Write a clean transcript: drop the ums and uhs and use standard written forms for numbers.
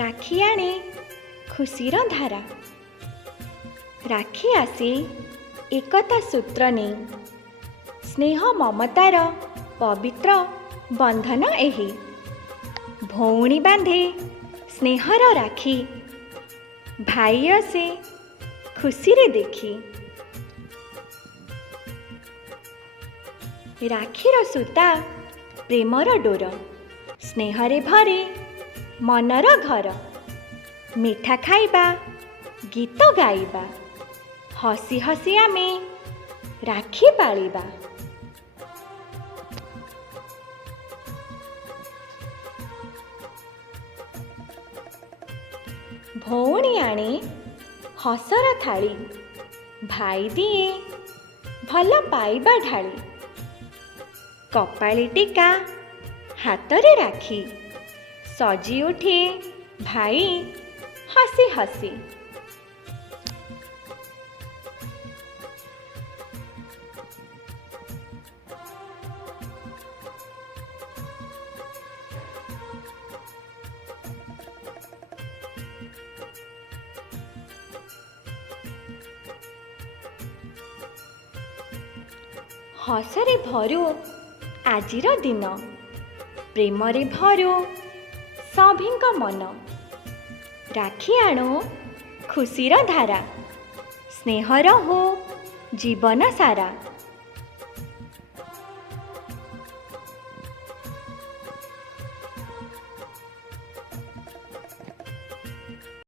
ରାକ୍ଷୀ ଆଣେ ଖୁସିର ଧାରା। ରାକ୍ଷୀ ଆସେ ଏକତା ସୂତ୍ର ନେଇ, ସ୍ନେହ ମମତାର ପବିତ୍ର ବନ୍ଧନ ଏହି। ଭଉଣୀ ବାନ୍ଧେ ସ୍ନେହର ରାକ୍ଷୀ, ଭାଇ ଆସେ ଖୁସିରେ ଦେଖି। ରାକ୍ଷୀର ସୂତା ପ୍ରେମର ଡୋର, ସ୍ନେହରେ ଭରେ ମନର ଘର। ମିଠା ଖାଇବା, ଗୀତ ଗାଇବା, ହସି ହସି ଆମେ ରାକ୍ଷୀ ପାଳିବା। ଭଉଣୀ ଆଣେ ହସର ଥାଳି, ଭାଇ ଦିଏ ଭଲ ପାଇବା ଢାଳି। କପାଳେ ଟୀକା, ହାତରେ ରାକ୍ଷୀ, ସଜି ଉଠେ ଭାଇ ହସି ହସି। ହସରେ ଭରୁ ଆଜିର ଦିନ, ପ୍ରେମରେ ଭରୁ ସଭିଙ୍କ ମନ। ରାକ୍ଷୀ ଆଣୁ ଖୁସିର ଧାରା, ସ୍ନେହ ରହୁ ଜୀବନ ସାରା।